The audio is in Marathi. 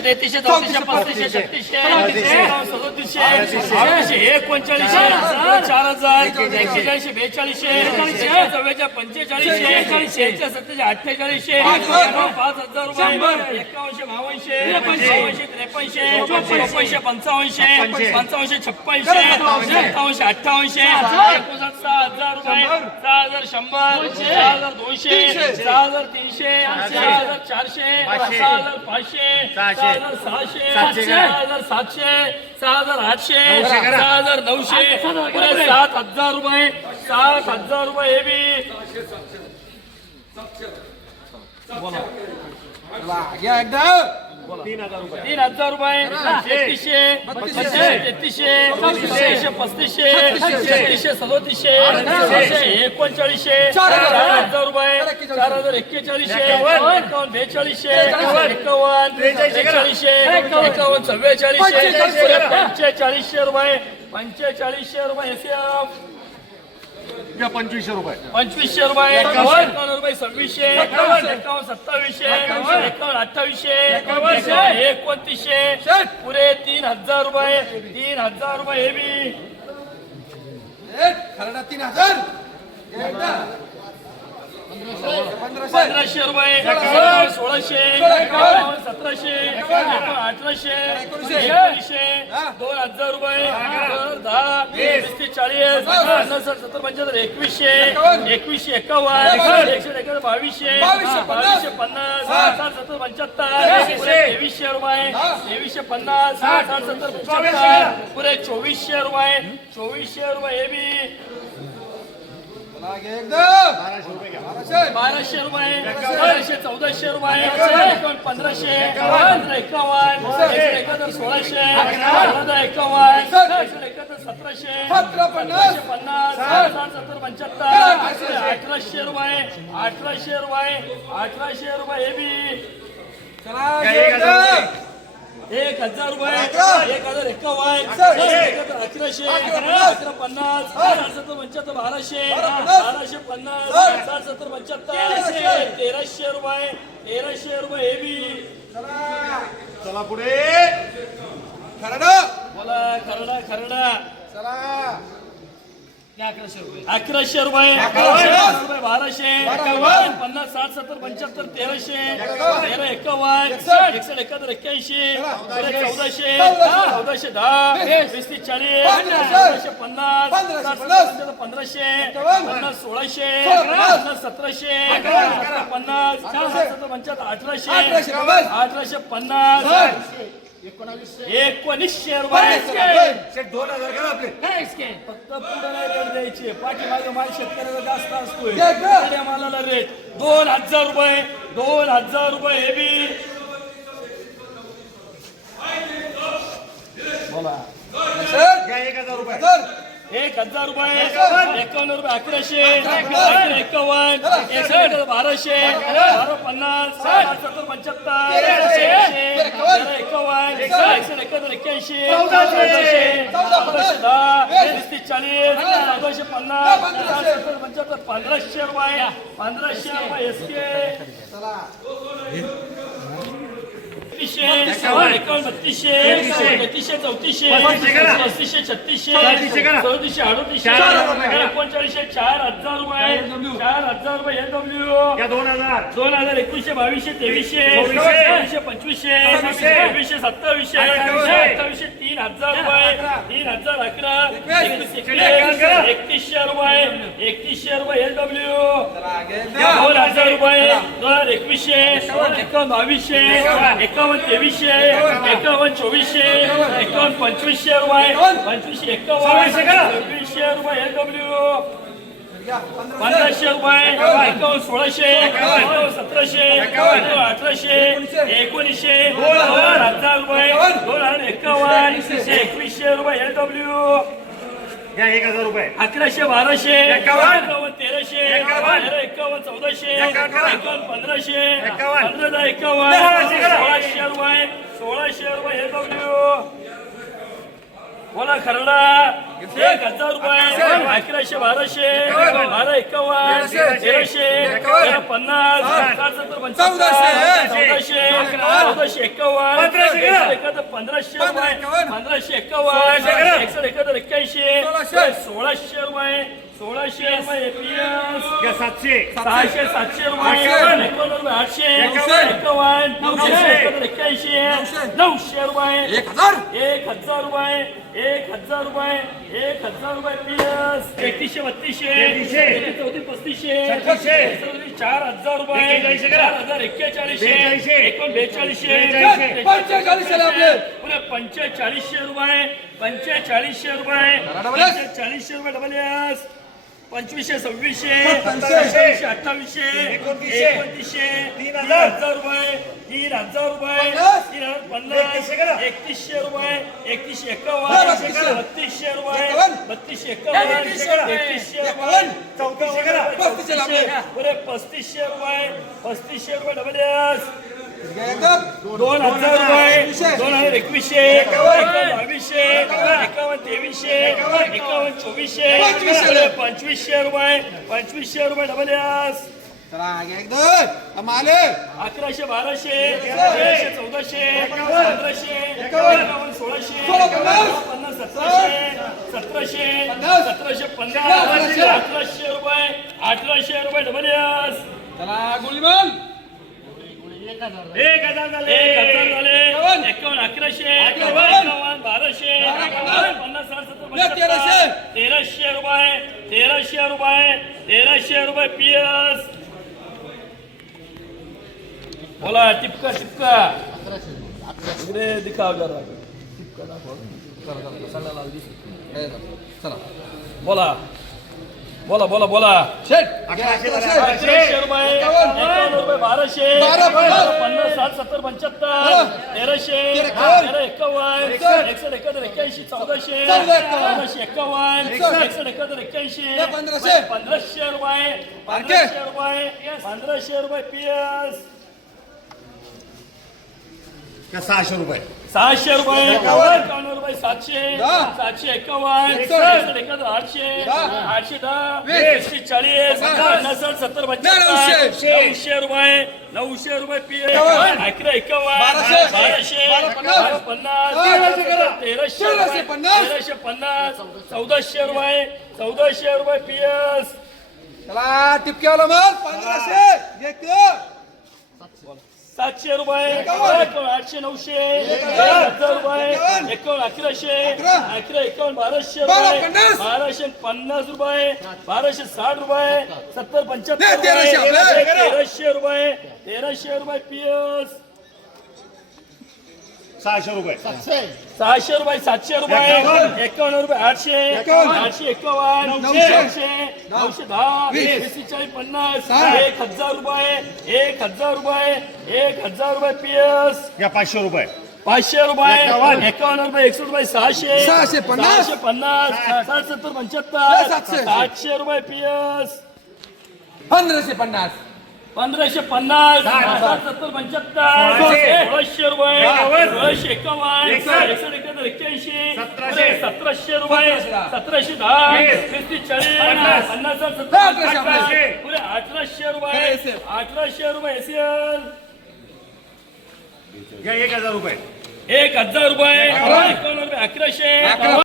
तेहतीसशे चौतीसशे पस्तीसशे. छत्तीसशे सदोतीसशे एकोणचाळीसशे चार हजार एक्केचाळीसशे बेचाळीसशे चव्वेचाळीस पंचेचाळीसशे एकशे सत्तेचाळीस अठ्ठेचाळीसशे पाच हजार. रुपये. एकावनशे बावनशे बावनशे त्रेपनशे चौपनशे पंचावनशे पंचावनशे छप्पनशे सत्तावनशे अठ्ठावनशे एकोणसाठ सहा हजार रुपये. सहा हजार शंभर. सहा हजार दोनशे. सहा हजार तीनशे. सहा हजार चारशे. सहा हजार पाचशे. हजार सहाशे. सहा हजार सातशे. सहा हजार आठशे. सहा हजार नऊशे. सात हजार रुपये. सात हजार रुपये हे बी. तीन हजार रुपये. एकतीसशे तेहतीसशे चौतीसशे पस्तीसशे छत्तीसशे. सदोतीसशे एकोणचाळीसशे चार हजार. रुपये. चार हजार एक्केचाळीसशे एकावन्न बेचाळीसशे एकावन्न बेचाळीसशे एकावन्न चव्वेचाळीसशे पंचेचाळीसशे रुपये. पंचेचाळीसशे रुपये. एसीएफ या पंचवीसशे रुपये. पंचवीसशे रुपये एकावन्न. रुपये सव्वीसशे एकावन्न. सत्तावीसशे एकावन्न. अठ्ठावीसशे एकोणतीसशे. पुरे तीन हजार रुपये तीन हजार रुपये हे बी. तीन हजार. पंधराशे रुपये सोळाशे सतराशे अठराशे एकोणीसशे दोन हजार रुपये दहा वीस तीस चाळीस पन्नास सत्तर पंच्याहत्तर एकवीसशे एकवीसशे एकावन्न एकशे एकावन्न बावीसशे बावीसशे पन्नास साठ सत्तर पंच्याहत्तर तेवीसशे रुपये तेवीसशे पन्नास साठ सत्तर पंच्याहत्तर पुरे चोवीसशे रुपये चोवीसशे रुपये हे बी बाराशे रुपये बाराशे. चौदाशे रुपये पंधराशे पंधरा एकावन्न एकाहत्तर सोळाशे चौदा एकावन्न एकाहत्तर सतराशे पन्नास. साठ. सत्तर पंच्याहत्तर अठराशे रुपये अठराशे रुपये अठराशे रुपये हे बी. एक हजार रुपये एक हजार. एकावन्न अकराशे अकरा पन्नास. सत्तर पंच्याहत्तर बाराशे बाराशे पन्नास साठ सत्तर पंच्याहत्तर तेराशे. रुपये तेराशे रुपये हे बी चला पुढे. बोला खरडा खरडा. रुपये अकराशे रुपये. बाराशे. पन्नास साठ सत्तर पंच्याहत्तर तेराशे. तेरा एकावन्न. एकसष्ट. एकाहत्तर एक्क्याऐंशी. चौदाशे. चौदाशे. दहा. वीस. तीस चाळीस. पन्नास. पंधराशे पन्नास. सोळाशे. पन्नास. सतराशे. सतरा पन्नास. पंच्याहत्तर अठराशे. अठराशे पन्नास. एकोणीसशे रुपये दोन हजार करा आपले. फक्त पुढे नाही रेट द्यायची. पाठीमागे माल शेतकऱ्याला जास्त असतोय. त्या मालाला रेट दोन हजार रुपये दोन हजार रुपये हे बी. घ्या एक हजार रुपये. एक हजार रुपये एकावन्न रुपये अकराशे अकरा एकावन्न एकसष्ट बाराशे बारा पन्नास सत्तर पंच्याहत्तर एकावन्न. एकाहत्तर एक्क्याऐंशी दहा तीस चाळीस चौदाशे पन्नास सत्तर पंच्याहत्तर पंधराशे रुपये. पंधराशे रुपये एस के एकतीसशे एकावन्न बत्तीसशे. तेहतीसशे चौतीसशे पस्तीसशे छत्तीसशे चौतीसशे अडतीसशे एकोणचाळीसशे चार हजार रुपये. चार हजार रुपये एन डब्ल्यू दोन हजार. दोन हजार एकवीसशे बावीसशे तेवीसशे बावीसशे पंचवीसशे सव्वीसशे, सत्तावीसशे अठ्ठावीसशे, अठ्ठावीसशे तीन हजार रुपये तीन हजार अकरा एकतीसशे रुपये एकतीसशे रुपये एल डब्ल्यू दोन हजार रुपये दोन हजार एकवीसशे एकावन्न. बावीसशे एकावन्न. तेवीसशे एकावन्न चोवीसशे एकावन्न पंचवीसशे रुपये पंचवीसशे एकावन्न सव्वीसशे रुपये एल डब्ल्यू पंधराशे रुपये एकावन्न. सोळाशे एकावन्न. सतराशे एकावन्न. अठराशे एकोणीसशे. दोन हजार. रुपये दोन हजार एकावन्न एकवीसशे. रुपये एल डब्ल्यू घ्या एक हजार रुपये. अकराशे बाराशे एकावन्न. तेराशे एकावन्न. एकावन्न चौदाशे एकावन्न. पंधराशे एकावन्न. पंधरा एकावन्न सोळाशे रुपये सोळाशे रुपये हे डब्ल्यू बोला खरडा. एक हजार रुपये अकराशे बाराशे बारा एकावन्न तेराशे. तेरा पन्नास पंचावन्न चौदाशे. चौदाशे एकावन्न पंधराशे पंधराशे रुपये पंधराशे एकावन्न? एकसष्ट एकाहत्तर एक्क्याऐंशी सोळाशे? रुपये सोळाशे रुपये एपीएस. घ्या सातशे. सहाशे सातशे रुपये एकावन्न रुपये आठशे. एकावन्न. नऊशे. एक्क्याऐंशी. नऊशे. रुपये. एक हजार. एक हजार रुपये एक हजार रुपये एक हजार रुपये पीएस एकतीसशे बत्तीसशे. तेहतीसशे. चौतीस पस्तीसशे. छत्तीसशे. चौतीस, चार हजार रुपये. करा. चार हजार एक्केचाळीसशे. बेचाळीसशे. एकोण बेचाळीसशे. पंचेचाळीसशे. पुढे पंचेचाळीसशे रुपये पंचेचाळीसशे रुपये. पंचेचाळीसशे रुपये डबल एस पंचवीसशे सव्वीसशे सत्तावीसशे. अठ्ठावीसशे एकोणतीसशे. तीन हजार. हजार रुपये तीन हजार रुपये. तीन हजार पन्नास. एकतीसशे रुपये एकतीसशे एकावन्न बत्तीसशे. रुपये. बत्तीसशे एकावन्न एकतीसशे रुपये. रुपये. चौतीसशे. पस्तीसशे. पुढे पस्तीसशे रुपये पस्तीसशे रुपये डबल एस दोन हजार रुपये. दोन हजार एकवीसशे एकावन्न बावीसशे एकावन्न तेवीसशे एकावन्न चोवीसशे पंचवीसशे. रुपये पंचवीसशे रुपये डबल माले अकराशे बाराशे तेराशे चौदाशे पंधराशे एकावन्न सोळाशे सोळा, पन्नास. सतराशे सतराशे. सतराशे पन्नास अठराशे. रुपये अठराशे रुपये डबल एस चला गुलीबल एक हजार झाले. एक हजार झाले. एकावन्न. अकराशे. एकावन्न. बाराशे. पन्नास तेराशे. तेराशे रुपये तेराशे रुपये तेराशे रुपये पीएस बोला टिपका टिपका. इकडे दिखाव जरा. टिपका दाखव. चला. बोला. बोला बोला बोला. शेट अकराशे रुपये एकावन्न. रुपये बाराशे. बारा, पन्नास. साठ सत्तर पंच्याहत्तर. तेराशे. एकावन्न. तेरा एकावन्न. एकसष्ट. एकाहत्तर एक्क्याऐंशी चौदाशे. चौदाशे एकावन्न. एकसष्ट. एकाहत्तर एक्क्याऐंशी. पंधराशे. पंधराशे रुपये पंधराशे रुपये पंधराशे रुपये पीएस घ्या सहाशे रुपये? सहाशे रुपये एकावन्न. रुपये सातशे. सातशे एकावन्न एकाहत्तर आठशे. आठशे दहा. एकशे चाळीस पन्नास. पन्नास साठ सत्तर पंच्याहत्तर नऊशे. रुपये नऊशे रुपये पी. अकरा एकावन्न बाराशे. बाराशे बारा पन्नास. पन्नास तेराशे. तेराशे पन्नास. पन्नास चौदाशे रुपये चौदाशे रुपये पी एस चला टिपक्यावाला माल पंधराशे सातशे रुपये आठशे नऊशे. हजार रुपये एकावन्न. अकराशे अकरा. एकावन्न बाराशे बारा रुपये. बाराशे पन्नास रुपये बाराशे साठ रुपये सत्तर पंच्याहत्तर रुपये. तेराशे रुपये तेराशे रुपये पीएस सहाशे रुपये. सहाशे रुपये सातशे रुपये. एकावन्न. रुपये आठशे. आठशे एकावन्न. नऊशे. नऊशे नऊशे दहा. चाळीस पन्नास. सहा. एक हजार रुपये. एक हजार रुपये. एक हजार रुपये पीएस घ्या पाचशे रुपये. पाचशे रुपये. एकावन्न. रुपये एकसष्ट रुपये सहाशे. सहाशे पन्नास. पन्नास. साठ. सत्तर पंच्याहत्तर. सातशे. सातशे रुपये पीएस पंधराशे पन्नास. पंधराशे पन्नास सत्तर पंच्याहत्तर सोळाशे. रुपये. सोळाशे एकावन्न एकसष्ट. एकाहत्तर एक्क्याऐंशी सतराशे. सतराशे रुपये सतराशे दहा. सतराशे दहा वीस. वीस तीस चाळीस पन्नास. सत्तर अठराशे, रुपये. अठराशे रुपये एसीएल एक हजार रुपये एक हजार रुपये अकराशे अकरा.